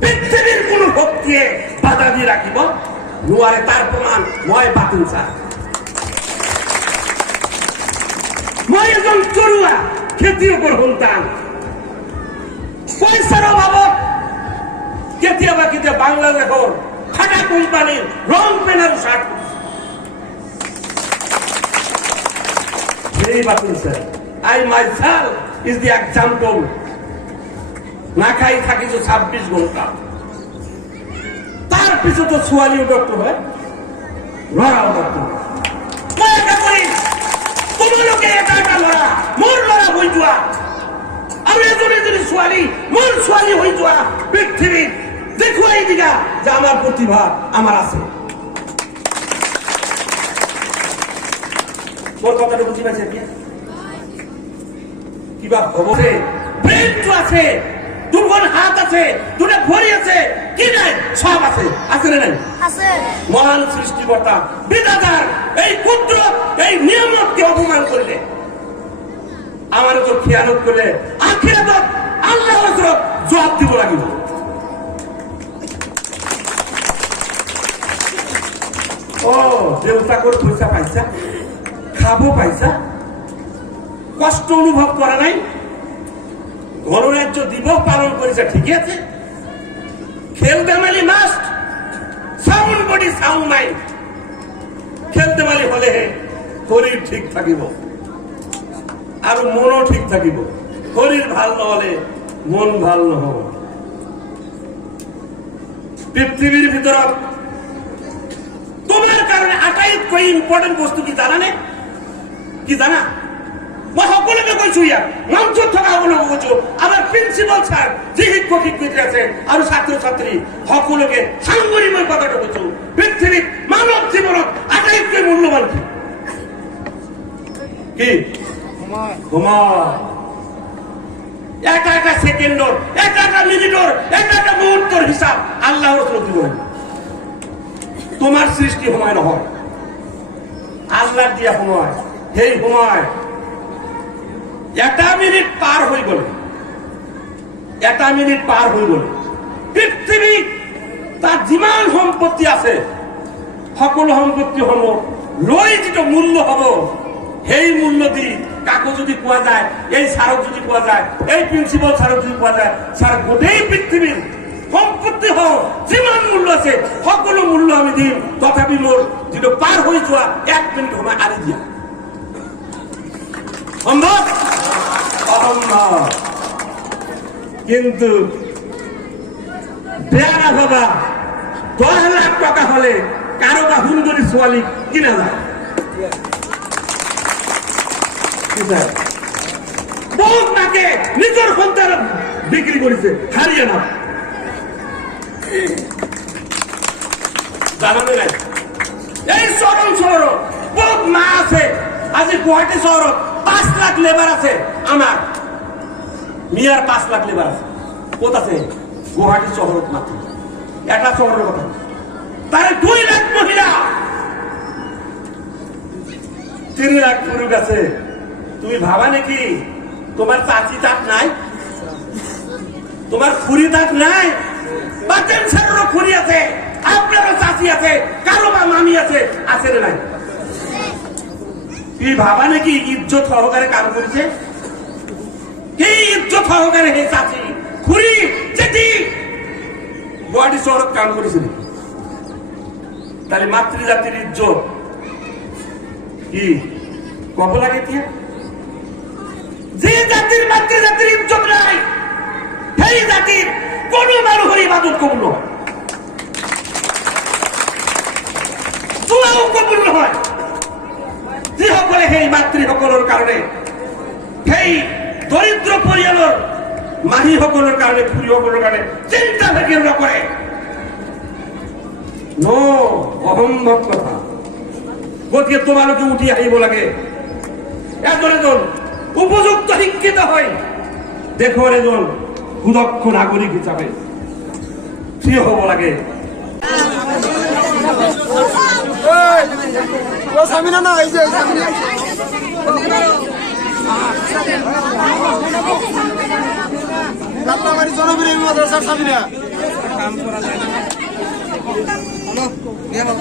পৃথিবীর কোন ভক্তিয়ে বাধা দিয়ে রাখিব নুয়ারে তার প্রমাণ মই বাতিল স্যার মই একজন চড়ুয়া খেতির উপর সন্তান পয়সার অভাবত কেতিয়াবা কেতিয়া বাংলাদেশর খাটা কোম্পানির রং পেনার শার্ট এই বাতিল sir I myself is the example. না খাই থাকি তো 26 ঘন্টা তার পিছু তো সোয়ালিও ডক্টর হয় লড়াও ডক্টর তোমার লোকে এটা লড়া মোর লড়া হই যাওয়া আমি এজনে সোয়ালি মোর সোয়ালি হই যাওয়া পৃথিবী দেখো এই দিকা যে আমার প্রতিভা আমার আছে মোর কথাটা বুঝি পাইছে কিবা খবরে ব্রেন তো আছে দুর্বল হাত আছে দুটো ঘড়ি আছে কি নাই সব আছে আছে না নাই আছে মহান সৃষ্টিকর্তা বিধাতার এই কুদরত এই নিয়ামতকে অপমান করলে আমার তো খেয়ালত করলে আখিরাতত আল্লাহর হযরত জবাব দিব লাগিব ও দেউতা কর পয়সা পাইছা খাবো পাইছা কষ্ট অনুভব করা নাই গণরাজ্য দিবস পালন করেছে ঠিকই আছে খেলতে মালি must sound body sound mind খেলতে মালি হলে শরীর ঠিক থাকিব আর মনও ঠিক থাকিব শরীর ভাল নহলে মন ভাল নহব পৃথিবীর ভিতৰত তোমার কারণে আটাইতকৈ ইম্পর্টেন্ট বস্তু কি জানা নে কি জানা মই সকলোকে কৈছো ইয়াত মঞ্চত থকা সকলোকে কৈছো আমাৰ প্ৰিন্সিপাল ছাৰ যি শিক্ষক শিক্ষয়িত্ৰী আছে আৰু ছাত্ৰ ছাত্ৰী সকলোকে সাংগঠনিক মই কথাটো কৈছো পৃথিৱীত মানৱ জীৱনত আটাইতকৈ মূল্যৱান কি সময় একটা একটা সেকেন্ডর একটা একটা মিনিটর একটা একটা মুহূর্তর হিসাব আল্লাহর ওপর দিব তোমার সৃষ্টি সময় নহয় আল্লাহর দিয়া সময় সেই সময় এটা মিনিট পার হয়ে গেল এটা মিনিট পার হয়ে গেল পৃথিবী তার যিমান সম্পত্তি আছে সকল সম্পত্তি হব লৈ যেটা মূল্য হব সেই মূল্য দি কাকো যদি কোয়া যায় এই সারক যদি কোয়া যায় এই প্রিন্সিপাল সারক যদি কোয়া যায় স্যার গোটেই পৃথিবীর সম্পত্তি হোক যিমান মূল্য আছে সকলো মূল্য আমি দিম তথাপি মোর যেটা পার হয়ে যাওয়া 1 মিনিট সময় আনি দিয়া সম্ভব অসম্ভব কিন্তু বেয়ারা বাবা 10 লাখ টাকা হলে কারো বা হুন্দরি সোয়ালি কিনা যায় বহু তাকে নিজের সন্তান বিক্রি করেছে হারিয়ে না জানাবে নাই এই চরম শহর বহুত মা আছে আজ গুয়াহাটি শহর 5 লাখ লেবার আছে আমার মিয়ার 5 লাখ লেবার আছে কোথা আছে গুয়াহাটি শহর মাত্র একটা শহরের কথা তার 2 লাখ মহিলা 3 লাখ পুরুষ আছে তুমি ভাবা নাকি তোমার চাচি তাক নাই তোমার খুরি তাক নাই বা টেনশনেরও খুরি আছে আপনারও চাচি আছে কারো বা মামি আছে আছে না নাই তুই ভাবা নাকি ইজ্জত সহকারে কাম করেছে এই ইজ্জত সহকারে হে চাচি খুরি চেটি বডি শহর কাম করেছিল তাহলে মাতৃজাতির ইজ্জত কি কব লাগে কি যে জাতির মাতৃজাতির ইজ্জত নাই সেই জাতির কোন মানুষের ইবাদত কবুল হয় দোয়াও কবুল হয় যিসকলে সেই মাতৃসকলৰ কারণে সেই দরিদ্র পরিয়ালৰ মাহীসকলৰ কারণে খুৰীসকলৰ কারণে চিন্তা ফিকির নকৰে অসম্ভৱ কথা গতিকে তোমালোকে উঠি আহিব লাগে এজন এজন উপযুক্ত শিক্ষিত হয় দেশৰ এজন সুদক্ষ নাগৰিক হিচাপে থিয় হব লাগে সামিনা না এই যে লাল্লামারি জনবির মাদ্রাসার সামিনা কাম করা যায় না হ্যালো নিয়ে নাও